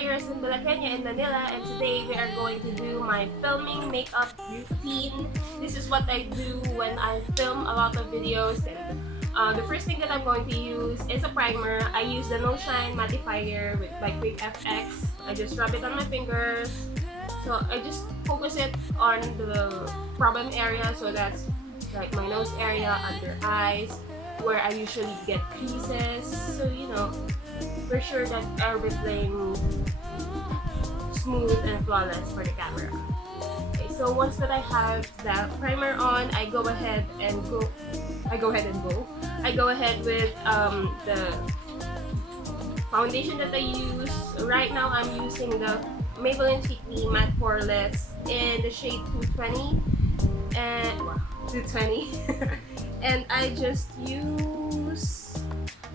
your Simbala Kenya in Manila, and today we are going to do my filming makeup routine. This is what I do when I film a lot of videos. The first thing that I'm going to use is a primer. I use the No Shine Mattifier by Quick FX. I just rub it on my fingers. So I just focus it on the problem area, so that's like my nose area, under eyes, where I usually get creases. So you know, for sure that everything smooth and flawless for the camera. Okay, so once that I have the primer on, I go ahead with the foundation that I use. Right now I'm using the Maybelline Fit Me Matte Poreless in the shade 220 and 220 and I just use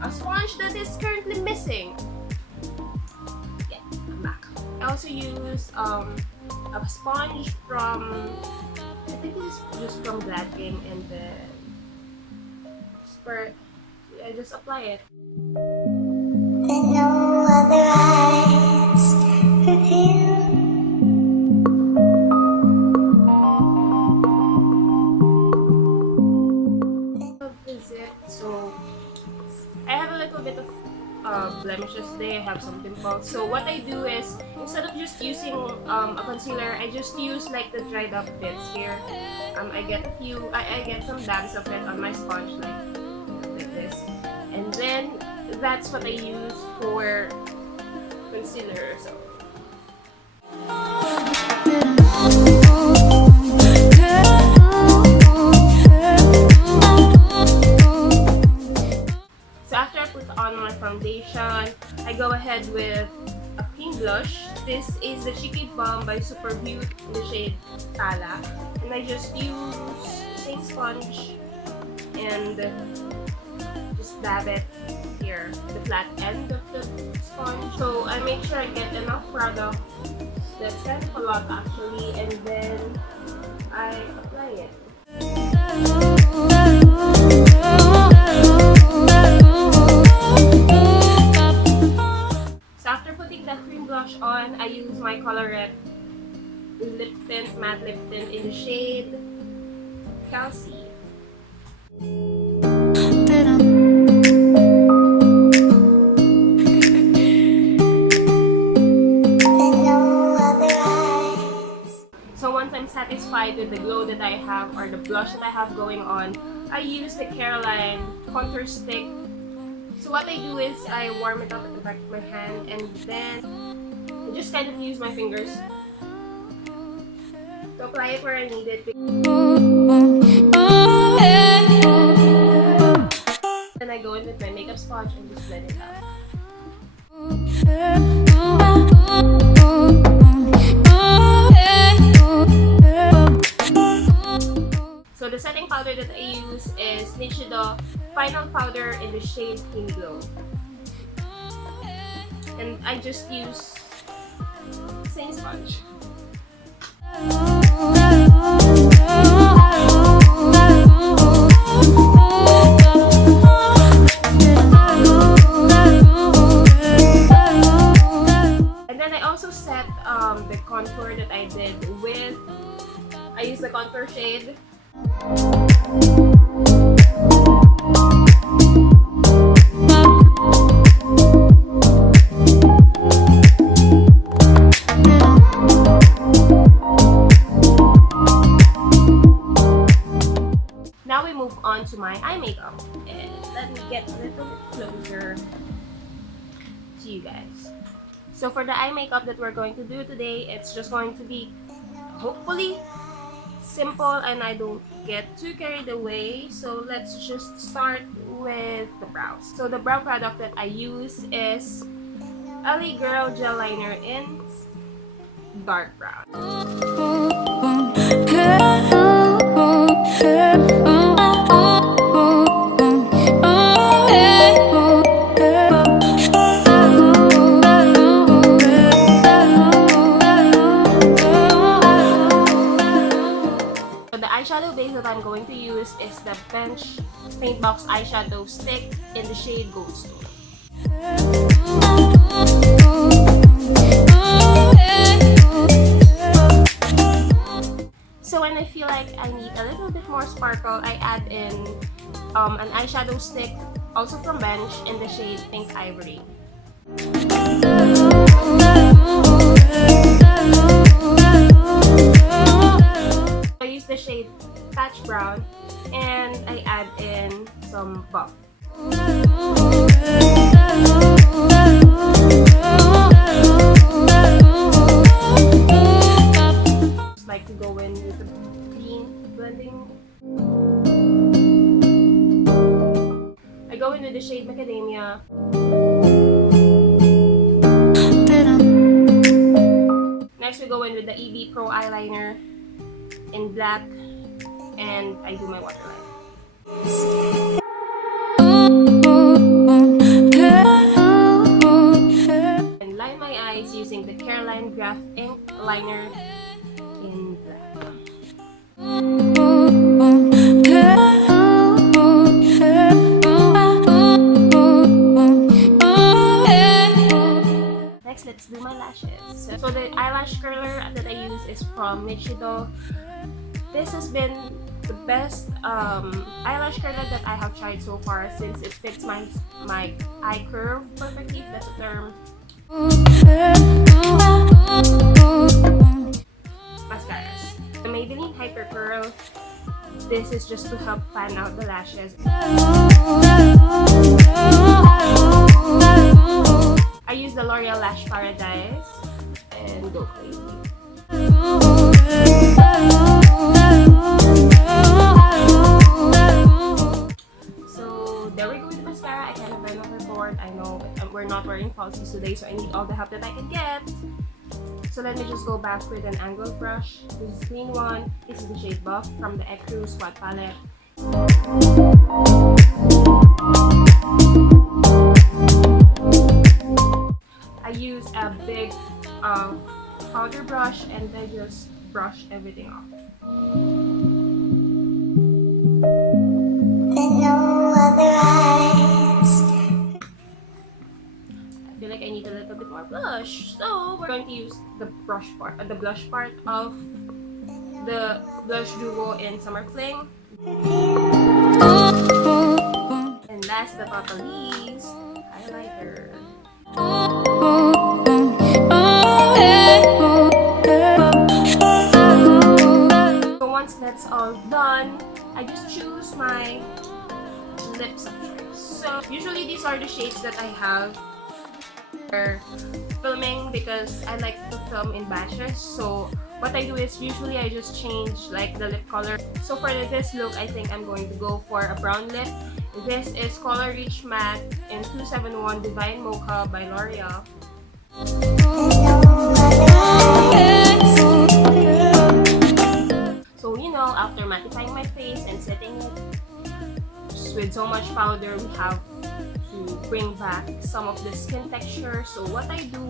a sponge that is currently missing. Yeah, I'm back. I also use a sponge from, I think it's just from Glad Game, and then I just apply it. And no other eyes reveal. So I have a little bit of blemishes today. I have some pimples. So what I do is, instead of just using a concealer, I just use like the dried up bits here. I get some dabs of it on my sponge like this, and then that's what I use for concealer. So after I put on my foundation, I go ahead with a cream blush. This is the Cheeky Balm by Sooper Beaute in the shade Tala, and I just use same sponge and just dab it here, the flat end of the sponge. So I make sure I get enough product. That's kind of a lot actually, and then I apply it. So after putting the cream blush on, I use my Colourette lip tint, matte lip tint in the shade Kelsey. So once I'm satisfied with the glow that I have, or the blush that I have going on, I use the Careline contour stick. So what I do is I warm it up at the back of my hand, and then I just kind of use my fingers to apply it where I need it. Then I go in with my makeup sponge and just blend it out. So the setting powder that I use is Nichido Final Powder in the shade Pink Glow. And I just use the same sponge. And then I also set the contour that I did with, I use the contour shade. Now we move on to my eye makeup, and let me get a little bit closer to you guys. So for the eye makeup that we're going to do today, it's just going to be hopefully simple and I don't get too carried away. So let's just start with the brows. So the brow product that I use is LA Girl Gel Liner in dark brown. Eyeshadow base that I'm going to use is the Paintbox eyeshadow stick in the shade Goldstone. Hypercurl, I add in an eyeshadow stick, also from Bench, in the shade Pink Ivory. I use the shade Patch Brown, and I add in some buff. Just like to go in with the green blending. I go in with the shade Macadamia. Next we go in with the EB Pro eyeliner in black, and I do my waterline. And line my eyes using the Careline Graph Ink liner in black. Next, let's do my lashes. So the eyelash curler that I use is from Nichido. This has been the best eyelash curler that I have tried so far, since it fits my eye curve perfectly, if that's a term. Mascaras. The Maybelline Hypercurl. This is just to help fan out the lashes. I use the L'Oreal Lash Paradise and go crazy. So there we go with the mascara. I kind of ran overboard. I know we're not wearing falsies today, so I need all the help that I can get. So let me just go back with an angled brush. This is a clean one. This is the shade Buff from the Ecru Squad Palette. I use a big powder brush and I just brush everything off. I feel like I need a little bit more blush, so we're going to use the blush part of the blush duo in Summer Fling. And last but not the least, highlighter. So once that's all done, I just choose my lips of choice. So usually these are the shades that I have for filming, because I like to film in batches. So what I do is usually I just change like the lip color. So for this look, I think I'm going to go for a brown lip. This is Color Reach Matte in 271 Divine Mocha by L'Oreal. So you know, after mattifying my face and setting it with so much powder, we have to bring back some of the skin texture. So what I do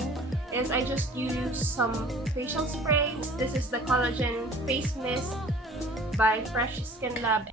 is I just use some facial sprays. This is the Collagen Face Mist by Fresh Skin Lab.